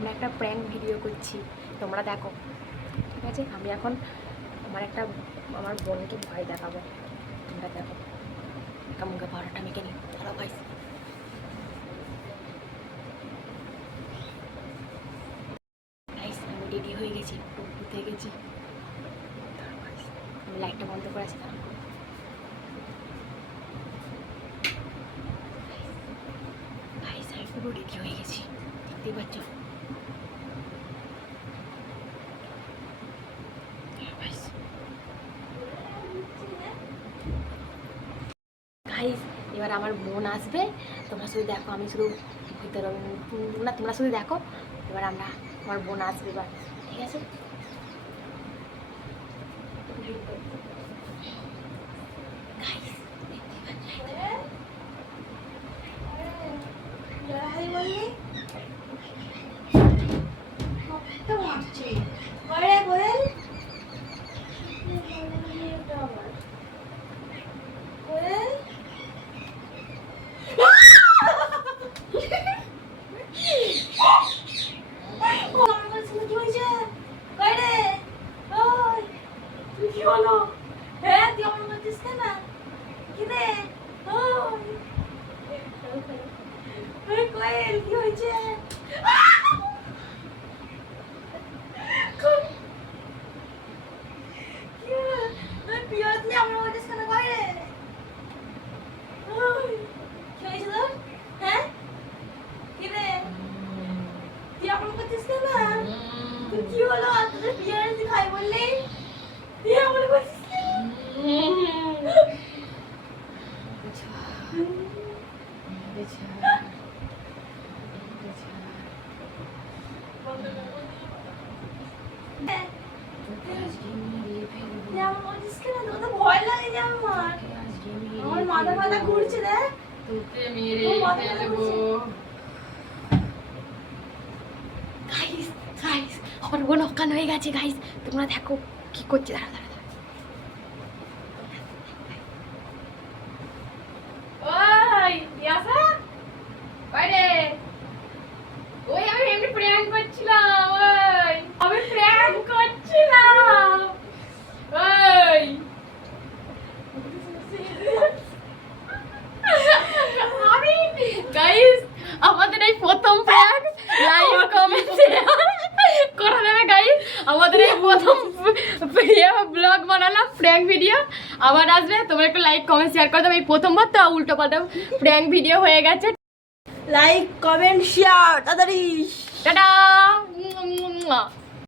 আমরা একটা prank video করছি, তোমরা দেখো, ঠিক আছে? আমি এখন আমার বোনকে ভয় দেখাবো, তোমরা দেখো। কামুকে ভাড়াটা মেখে নি, ধরো ভাই। আমি রেডি হয়ে গেছি, ঘুরতে গেছি। আমি লাইটটা বন্ধ করে আছি, পুরো রেডি হয়ে গেছি, দেখতেই পাচ্ছ। গাইস এবার আমার বোন আসবে, তোমরা শুধু দেখো, আমি শুধু ভিতরে না, তোমরা শুধু দেখো। এবার আমার বোন আসবে এবার, ঠিক আছে? কি হলো? হ্যাঁ তুই আমার বলছিস কেন? কি রে? কোয়েল কি হয়েছে? কি হলো? তোদের পিয়াজ খাই বললি? তুই আমার বলছিস ভয় লাগে যে আমার মাথা মাথা ঘুরছে রে, তোকে মেরে ফেলবো। গাইস গাইস আমার বোন অজ্ঞান হয়ে গেছে গাইস, তোমরা দেখো কি করছে। দাঁড়া দাঁড়া ওই ইয়াসা বাইরে, ওই আমি এমনি প্র্যাঙ্ক করছিলাম, ওই আমি প্র্যাঙ্ক করছিলাম, ওই আমি গাইস আমাদের এই প্রথম প্র্যাঙ্ক, লাইক কমেন্ট করে দেবে গাইস। আমাদের এই প্রথম ব্লগ বানালাম প্র্যাঙ্ক ভিডিও, আবার আসবে, তোমরা একটু লাইক কমেন্ট শেয়ার করে দেবে। এই প্রথমবার তো উল্টো পাল্টা প্র্যাঙ্ক ভিডিও হয়ে গেছে। লাইক কমেন্ট শেয়ার তাড়াতাড়ি, টাটা।